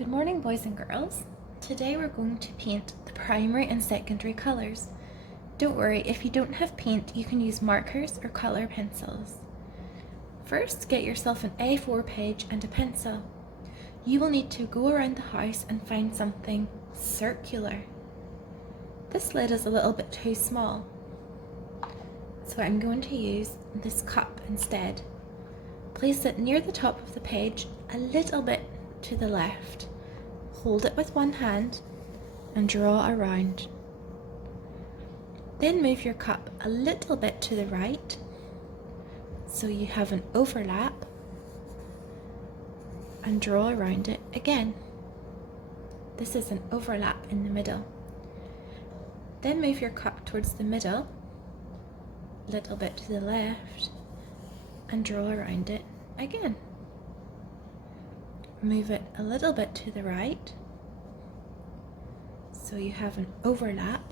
Good morning, boys and girls. Today we're going to paint the primary and secondary colours. Don't worry, if you don't have paint, you can use markers or colour pencils. First, get yourself an A4 page and a pencil. You will need to go around the house and find something circular. This lid is a little bit too small, so I'm going to use this cup instead. Place it near the top of the page, a little bit to the left. Hold it with one hand and draw around. Then move your cup a little bit to the right so you have an overlap and draw around it again. This is an overlap in the middle. Then move your cup towards the middle, a little bit to the left, and draw around it again. Move it a little bit to the right so you have an overlap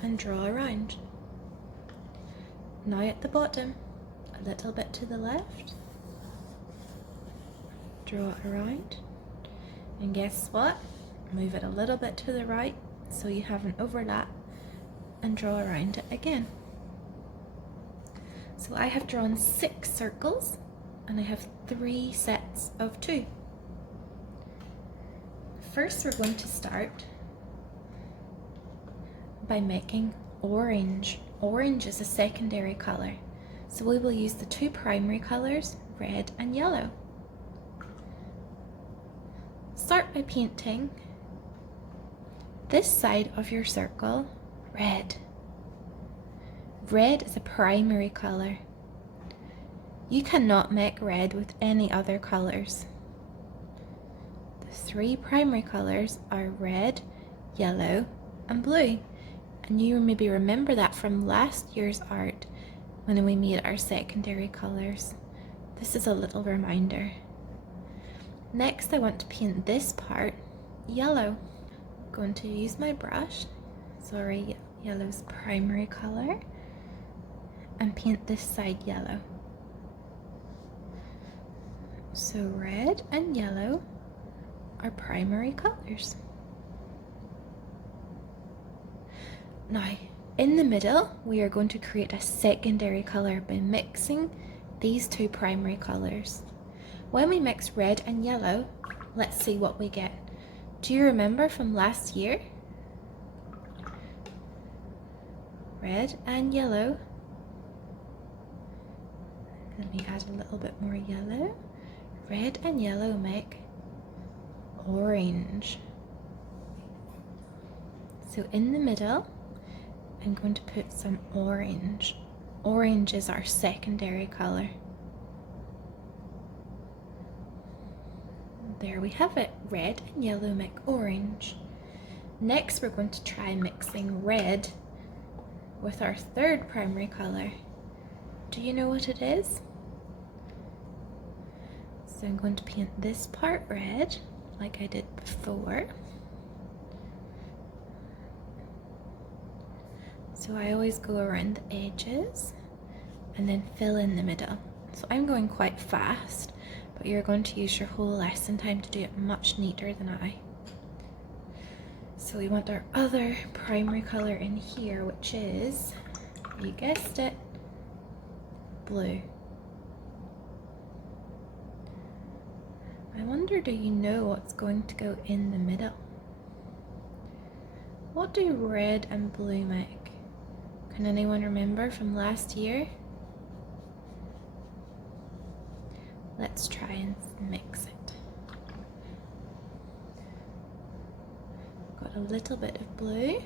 and draw around. Now at the bottom, a little bit to the left, draw it around, and guess what? Move it a little bit to the right so you have an overlap and draw around it again. So I have drawn 6 circles and I have 3 sets of 2. First, we're going to start by making orange. Orange is a secondary colour, so we will use the 2 primary colours, red and yellow. Start by painting this side of your circle red. Red is a primary colour. You cannot make red with any other colours. The 3 primary colours are red, yellow and blue. And you maybe remember that from last year's art when we made our secondary colours. This is a little reminder. Next, I want to paint this part yellow. I'm going to use my brush, yellow's primary colour, and paint this side yellow. So red and yellow are primary colours. Now, in the middle, we are going to create a secondary colour by mixing these 2 primary colours. When we mix red and yellow, let's see what we get. Do you remember from last year? Red and yellow. Let me add a little bit more yellow. Red and yellow make orange. So in the middle, I'm going to put some orange. Orange is our secondary colour. There we have it. Red and yellow make orange. Next, we're going to try mixing red with our 3rd primary colour. Do you know what it is? So I'm going to paint this part red, like I did before. So I always go around the edges and then fill in the middle. So I'm going quite fast, but you're going to use your whole lesson time to do it much neater than I. So we want our other primary colour in here, which is, you guessed it, blue. I wonder, do you know what's going to go in the middle? What do red and blue make? Can anyone remember from last year? Let's try and mix it. Got a little bit of blue.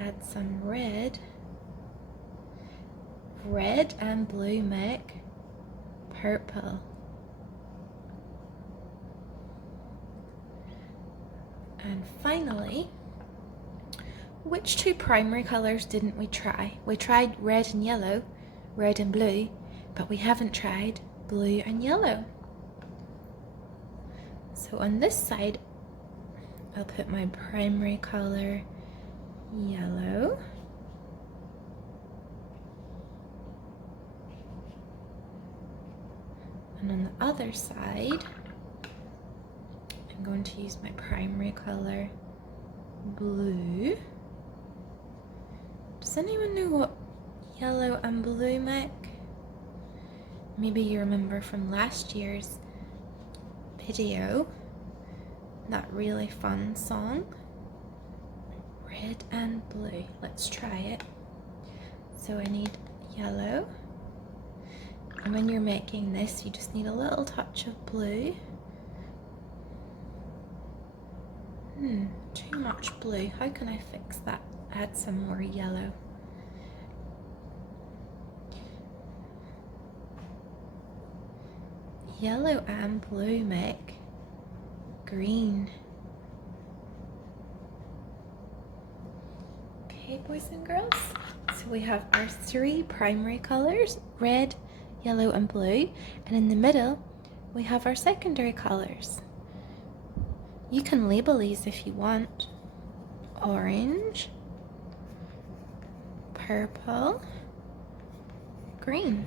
Add some red. Red and blue make purple. And finally, which 2 primary colours didn't we try? We tried red and yellow, red and blue, but we haven't tried blue and yellow. So on this side, I'll put my primary colour yellow. And on the other side, I'm going to use my primary color, blue. Does anyone know what yellow and blue make? Maybe you remember from last year's video, that really fun song, red and blue. Let's try it. So I need yellow, and when you're making this, you just need a little touch of blue. Too much blue. How can I fix that? Add some more yellow. Yellow and blue make green. Okay, boys and girls, so we have our 3 primary colors, red, yellow and blue, and in the middle we have our secondary colors. You can label these if you want. Orange, purple, green.